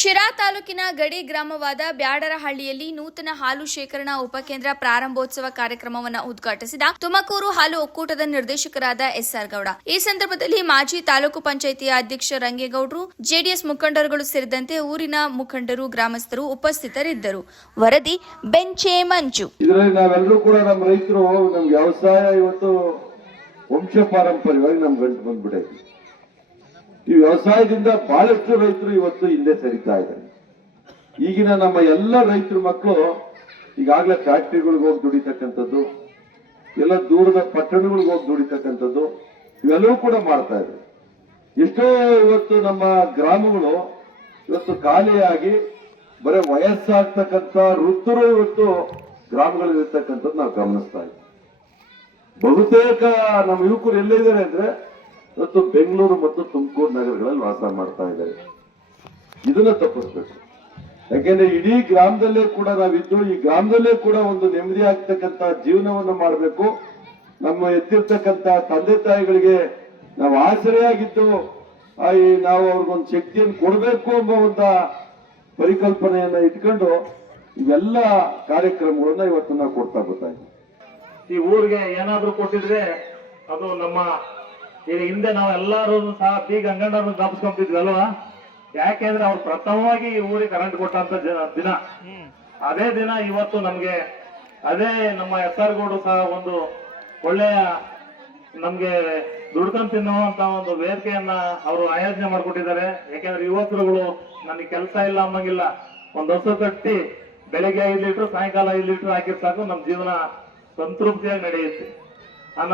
ಶಿರಾ ತಾಲೂಕಿನ ಗಡಿ ಗ್ರಾಮವಾದ ಬ್ಯಾಡರಹಳ್ಳಿಯಲ್ಲಿ ನೂತನ ಹಾಲು ಶೇಖರಣಾ ಉಪಕೇಂದ್ರ ಪ್ರಾರಂಭೋತ್ಸವ ಕಾರ್ಯಕ್ರಮವನ್ನು ಉದ್ಘಾಟಿಸಿದ ತುಮಕೂರು ಹಾಲು ಒಕ್ಕೂಟದ ನಿರ್ದೇಶಕರಾದ ಎಸ್ಆರ್ ಗೌಡ ಈ ಸಂದರ್ಭದಲ್ಲಿ ಮಾಜಿ ತಾಲೂಕು ಪಂಚಾಯಿತಿಯ ಅಧ್ಯಕ್ಷ ರಂಗೇಗೌಡರು, ಜೆಡಿಎಸ್ ಮುಖಂಡರುಗಳು ಸೇರಿದಂತೆ ಊರಿನ ಮುಖಂಡರು, ಗ್ರಾಮಸ್ಥರು ಉಪಸ್ಥಿತರಿದ್ದರು. ವರದಿ, ಬೆಂಚೆ ಮಂಜು. ಇದರಲ್ಲಿ ನಾವೆಲ್ಲರೂ ಕೂಡ ನಮ್ಮ ರೈತರು ನಮ್ಗೆ ವ್ಯವಸಾಯ ಇವತ್ತು ವಂಶ ಪಾರಂಪರ್ಯವಾಗಿ ಬಂದ್ಬಿಟ್ಟೈತಿ. ಈ ವ್ಯವಸಾಯದಿಂದ ಬಹಳಷ್ಟು ರೈತರು ಇವತ್ತು ಹಿಂದೆ ಸರಿತಾ ಇದ್ದಾರೆ. ಈಗಿನ ನಮ್ಮ ಎಲ್ಲ ರೈತರ ಮಕ್ಕಳು ಈಗಾಗಲೇ ಫ್ಯಾಕ್ಟ್ರಿಗಳಿಗೆ ಹೋಗಿ ದುಡಿತಕ್ಕಂಥದ್ದು, ಎಲ್ಲ ದೂರದ ಪಟ್ಟಣಗಳಿಗೆ ಹೋಗಿ ದುಡಿತಕ್ಕಂಥದ್ದು, ಇವೆಲ್ಲವೂ ಕೂಡ ಮಾಡ್ತಾ ಇದ್ದಾರೆ. ಎಷ್ಟೋ ಇವತ್ತು ನಮ್ಮ ಗ್ರಾಮಗಳು ಇವತ್ತು ಖಾಲಿಯಾಗಿ ಬರೀ ವಯಸ್ಸಾಗ್ತಕ್ಕಂಥ ವೃತ್ತರು ಇವತ್ತು ಗ್ರಾಮಗಳಲ್ಲಿರ್ತಕ್ಕಂಥದ್ದು ನಾವು ಗಮನಿಸ್ತಾ ಇದ್ದೀವಿ. ಬಹುತೇಕ ನಮ್ಮ ಯುವಕರು ಎಲ್ಲಿದ್ದಾರೆ ಅಂದ್ರೆ ಇವತ್ತು ಬೆಂಗಳೂರು ಮತ್ತು ತುಮಕೂರು ನಗರಗಳಲ್ಲಿ ವಾಸ ಮಾಡ್ತಾ ಇದ್ದಾರೆ. ಇದನ್ನ ತಪ್ಪಿಸ್ಬೇಕು. ಯಾಕೆಂದ್ರೆ ಇಡೀ ಗ್ರಾಮದಲ್ಲೇ ಕೂಡ ನಾವಿದ್ದು, ಈ ಗ್ರಾಮದಲ್ಲೇ ಕೂಡ ಒಂದು ನೆಮ್ಮದಿ ಆಗ್ತಕ್ಕಂತ ಜೀವನವನ್ನು ಮಾಡಬೇಕು. ನಮ್ಮ ಎತ್ತಿರ್ತಕ್ಕಂತ ತಂದೆ ತಾಯಿಗಳಿಗೆ ನಾವು ಆಸರೆಯಾಗಿದ್ದು ನಾವು ಅವ್ರಿಗೊಂದು ಶಕ್ತಿಯನ್ನು ಕೊಡಬೇಕು ಎಂಬ ಒಂದು ಪರಿಕಲ್ಪನೆಯನ್ನ ಇಟ್ಕೊಂಡು ಇವೆಲ್ಲ ಕಾರ್ಯಕ್ರಮಗಳನ್ನ ಇವತ್ತು ನಾವು ಕೊಡ್ತಾ ಬರ್ತಾ ಇದ್ದೀವಿ. ಈ ಊರಿಗೆ ಏನಾದ್ರೂ ಕೊಟ್ಟಿದ್ರೆ ಅದು ನಮ್ಮ ಈಗ ಹಿಂದೆ ನಾವು ಎಲ್ಲರೂ ಸಹ ಬಿ ಗಂಗಣ್ಣವ್ರನ್ನ ಜ್ಞಾಪಿಸ್ಕೊಂತಿದ್ವಿ ಅಲ್ವಾ ಯಾಕೆಂದ್ರೆ ಅವ್ರು ಪ್ರಥಮವಾಗಿ ಈ ಊರಿಗೆ ಕರೆಂಟ್ ಕೊಟ್ಟಂತ ದಿನ. ಅದೇ ದಿನ ಇವತ್ತು ನಮ್ಗೆ ಅದೇ ನಮ್ಮ ಎಸ್ ಆರ್ ಗೌಡ್ರು ಸಹ ಒಂದು ಒಳ್ಳೆಯ ನಮ್ಗೆ ದುಡ್ಕೊಂಡ್ ತಿನ್ನುವಂತ ಒಂದು ವೇದಿಕೆಯನ್ನ ಅವರು ಆಯೋಜನೆ ಮಾಡ್ಕೊಟ್ಟಿದ್ದಾರೆ. ಯಾಕೆಂದ್ರೆ ಯುವಕರುಗಳು ನನಗೆ ಕೆಲಸ ಇಲ್ಲ ಅನ್ನಂಗಿಲ್ಲ. ಒಂದು ಹಸು ಕಟ್ಟಿ ಬೆಳಿಗ್ಗೆ ಐದು ಲೀಟರ್ ಸಾಯಂಕಾಲ ಐದು ಲೀಟರ್ ಹಾಕಿರ್ ಸಾಕು ನಮ್ ಜೀವನ ಸಂತೃಪ್ತಿಯಾಗಿ ನಡೆಯುತ್ತೆ.